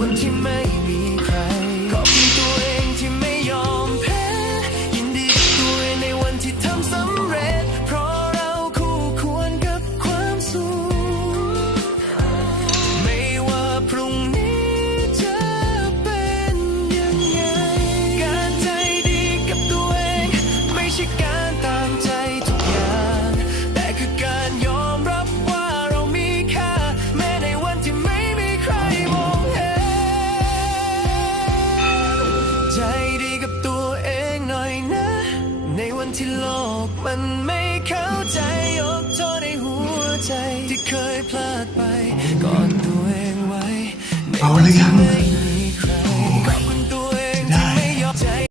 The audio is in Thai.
问题没。 ดีกับตัวเองหน่อยนะ ในวันที่โลกมันไม่เข้าใจยกโทษให้หัวใจที่เคยพลาดไปก่อนตัวเองไว้ เอาเลยยังไม่